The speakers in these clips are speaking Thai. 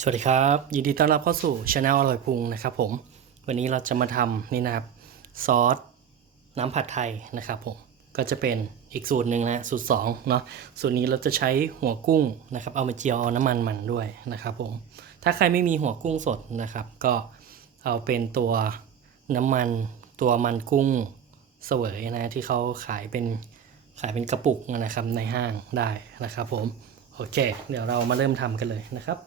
สวัสดีครับ ยินดีต้อนรับเข้าสู่ช anel อร่อยพุงนะครับผม วันนี้เราจะมาทำนี่นะครับซอสน้ำผัดไทยนะครับผมก็จะเป็นอีกสูตรหนึ่งนะสูตร2เนาะสูตรนี้เราจะใช้หัวกุ้งนะครับ เอามาเจียวเอาน้ำมันมันด้วยนะครับผมถ้าใครไม่มีหัวกุ้งสดนะครับ ก็เอาเป็นตัวน้ำมันตัวมันกุ้งเสวยนะที่เขาขายเป็นขายเป็นกระปุกนะครับในห้างได้นะครับผมโอเค เดี๋ยวเรามาเริ่มทำกันเลยนะครับ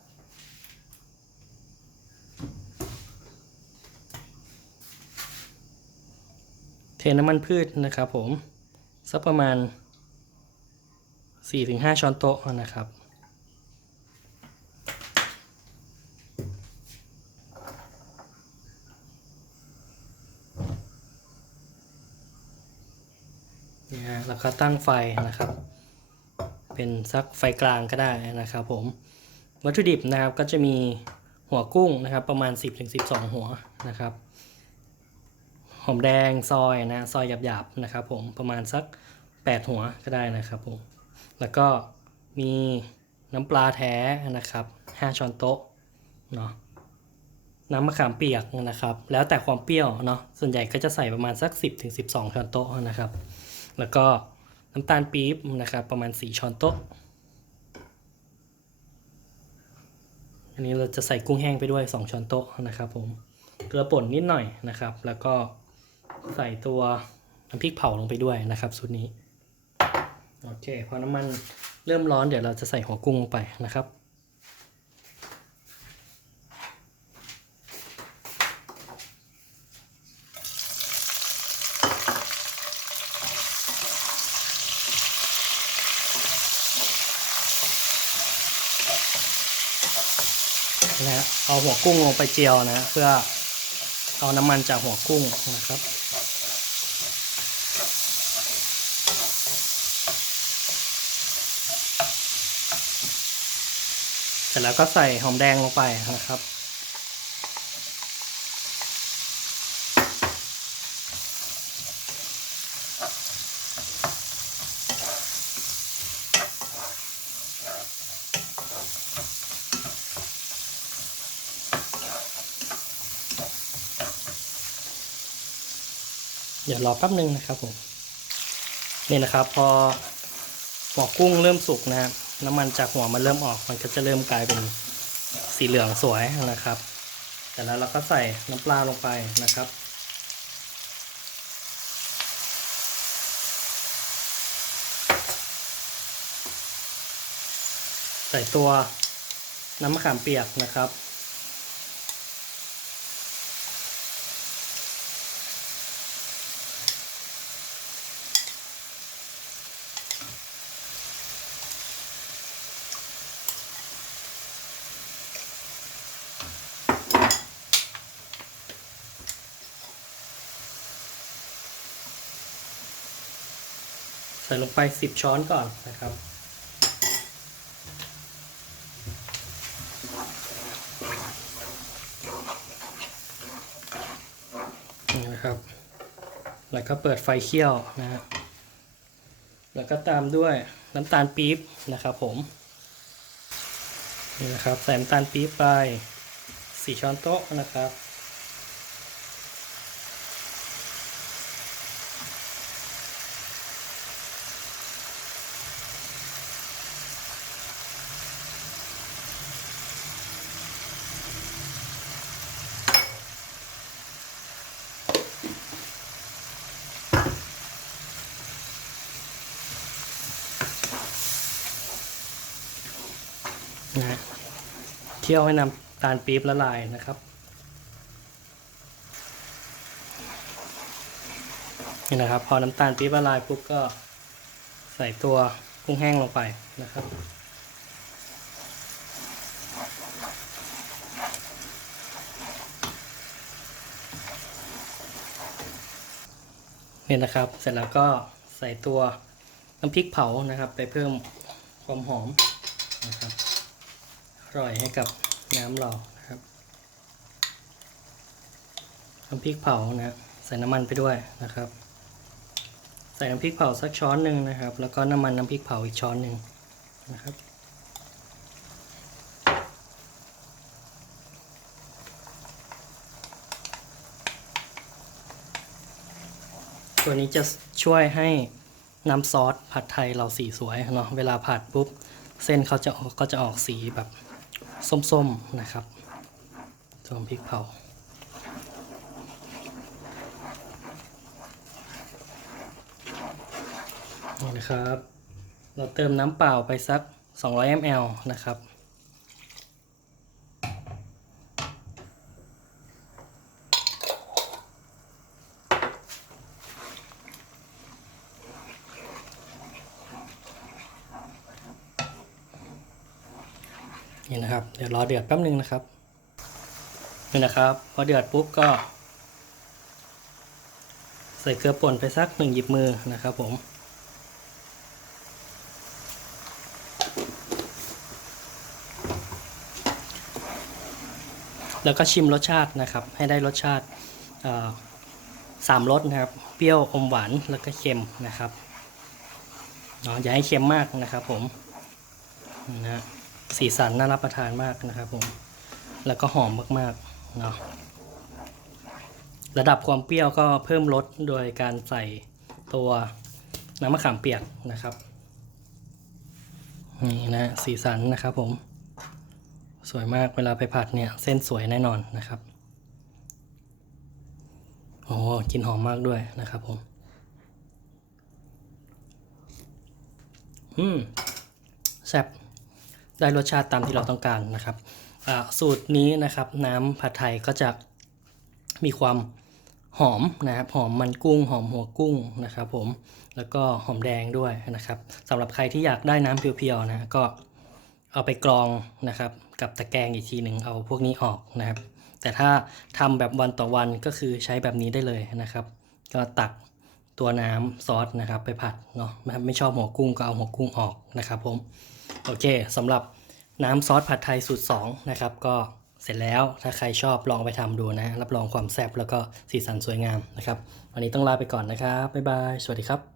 เทน้ำมันพืชนะครับผม สักประมาณ 4-5 ช้อนโต๊ะนะครับนี่ฮะแล้วก็ตั้งไฟนะครับ เป็นสักไฟกลางก็ได้นะครับผม วัตถุดิบนะครับก็จะมีหัวกุ้งนะครับ ประมาณ 10-12 หัวนะครับ หอมแดงซอยนะซอยหยาบๆนะครับผมประมาณสัก 8 หัวก็ได้นะครับผมแล้วก็มีน้ำปลาแท้นะครับ 5 ช้อนโต๊ะเนาะน้ำมะขามเปียกนะครับ แล้วแต่ความเปรี้ยวเนาะส่วนใหญ่ก็จะใส่ประมาณสัก 10-12ถึง12ช้อนโต๊ะนะครับ แล้วก็น้ำตาลปี๊บนะครับประมาณ 4 ช้อนโต๊ะอันนี้เราจะใส่กุ้งแห้งไปด้วย 2 ช้อนโต๊ะนะครับผมเกลือป่นนิดหน่อยนะครับ แล้วก็ ใส่ตัวน้ำพริกเผาลงไปด้วยนะครับสูตรนี้ โอเค พอน้ำมันเริ่มร้อนเดี๋ยวเราจะใส่หัวกุ้งลงไปนะครับ นะเอาหัวกุ้งลงไปเจียวนะเพื่อ เอาน้ำมันจากหัวกุ้งนะครับ เสร็จแล้วก็ใส่หอมแดงลงไปนะครับ ดี๋ยวรอแป๊บนึงนะครับผมนี่นะครับ พอหัวกุ้งเริ่มสุกนะครับน้ำมันจากหัวมันเริ่มออก มันก็จะเริ่มกลายเป็นสีเหลืองสวยนะครับ แต่แล้วเราก็ใส่น้ำปลาลงไปนะครับใส่ตัวน้ำมะขามเปียกนะครับ ส่ลงไป 10 ช้อนก่อนนะครับ นี่นะครับ แล้วก็เปิดไฟเคี่ยวนะฮะแล้วก็ตามด้วยน้ำตาลปี๊บนะครับผม นี่นะครับ ใส่น้ำตาลปี๊บไป 4 ช้อนโต๊ะนะครับ นะเคี่ยวให้น้ำตาลปี๊บละลายนะครับนี่นะครับ พอน้ำตาลปี๊บละลายปุ๊บก็ใส่ตัวกุ้งแห้งลงไปนะครับนี่นะครับ เสร็จแล้วก็ใส่ตัวน้ำพริกเผานะครับ ไปเพิ่มความหอมนะครับ อร่อยให้กับน้ำเรานะครับน้ำพริกเผานะใส่น้ำมันไปด้วยนะครับ ใส่น้ำพริกเผาสักช้อนหนึ่งนะครับ แล้วก็น้ำมันน้ำพริกเผาอีกช้อนหนึ่งนะครับตัวนี้จะช่วยให้น้ำซอสผัดไทยเราสีสวยเนาะเวลาผัดปุ๊บ เส้นเขาจะก็จะออกสีแบบ ส้มๆนะครับส่วพริกเผานี่นะครับ เราเติมน้ำเปล่าไปสัก 200 ml นะครับ นี่นะครับ เดี๋ยวรอเดือดแป๊บนึงนะครับนี่นะครับ พอเดือดปุ๊บก็ ใส่เกลือป่นไปสักหนึ่งหยิบมือนะครับผมแล้วก็ชิมรสชาตินะครับ ให้ได้รสชาติสามรสนะครับ เปรี้ยวอมหวานแล้วก็เค็มนะครับเนาะอย่าให้เค็มมากนะครับผมนะ สีสันน่ารับประทานมากนะครับผม แล้วก็หอมมากๆเนาะ ระดับความเปรี้ยวก็เพิ่มรสโดยการใส่ตัวน้ำมะขามเปียกนะครับ นี่นะสีสันนะครับผม สวยมากเวลาไปผัดเนี่ย เส้นสวยแน่นอนนะครับ โอ้กินหอมมากด้วยนะครับผมอืมแซ่บ ได้รสชาติตามที่เราต้องการนะครับสูตรนี้นะครับน้ำผัดไทยก็จะมีความหอมนะครับหอมมันกุ้งหอมหัวกุ้งนะครับผมแล้วก็หอมแดงด้วยนะครับสำหรับใครที่อยากได้น้ำเพียวๆนะก็เอาไปกรองนะครับกับตะแกรงอีกทีหนึ่งเอาพวกนี้ออกนะครับ แต่ถ้าทำแบบวันต่อวันก็คือใช้แบบนี้ได้เลยนะครับ ก็ตักตัวน้ำซอสนะครับ ไปผัดเนาะไม่ไม่ชอบหัวกุ้งก็เอาหัวกุ้งออกนะครับผม โอเคสำหรับน้ำซอสผัดไทยสูตร2นะครับก็เสร็จแล้วถ้าใครชอบลองไปทำดูนะ รับรองความแซ่บแล้วก็สีสันสวยงามนะครับ วันนี้ต้องลาไปก่อนนะครับ บ๊ายบาย สวัสดีครับ